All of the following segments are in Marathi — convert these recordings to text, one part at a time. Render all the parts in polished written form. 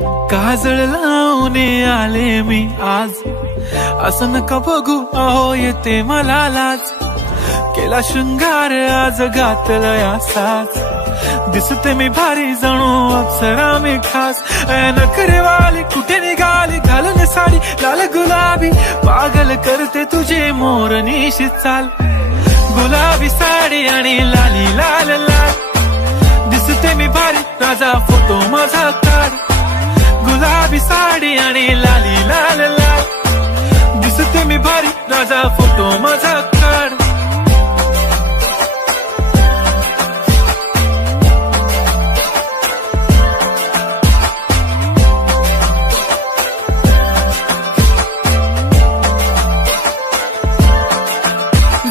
काजळ लावून आले मी आज, असं नका बघू अहो येते मला लाज. केला शृंगार आज घातलं असाच, दिसते मी भारी जणू अप्सरा मी खास. नखरेवाली कुठे निघाली घालून साडी लाल गुलाबी, पागल करते तुझे मोरनीशी चाल. गुलाबी साडी आणि लाली लाल लाल, दिसते मी भारी राजा फोटो माझा काढ. गुलाबी साडी आणि लाली लाल लाल, दिसते मी भारी राजा फोटो माझा काढ.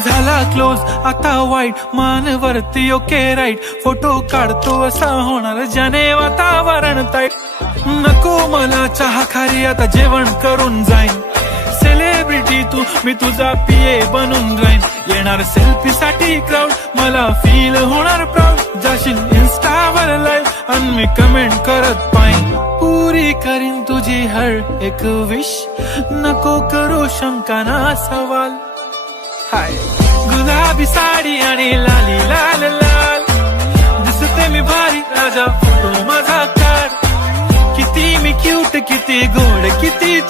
झाला क्लोज आता वाईट, मानवरती ओके राईट. फोटो काढतो असा होणार ज्याने वातावरण ताईट. नको मला चहा खारी आता जेवण करून जाईन. सेलिब्रिटी तू मी तुझा पिये बनून राहीन. येणार सेल्फी साठी क्राऊड, मला फील होणार प्राऊड. जाशील इन्स्टावर लाईव्ह आणि मी कमेंट करत पाईन. पुरी करीन तुझी हर एक विश, नको करू शंका ना सवाल. हाय गुलाबी साडी आणि लाली लाल लाल, दिसते मी भारी राजा फोटो माझा काढ. किती मी क्यूट किती गोड किती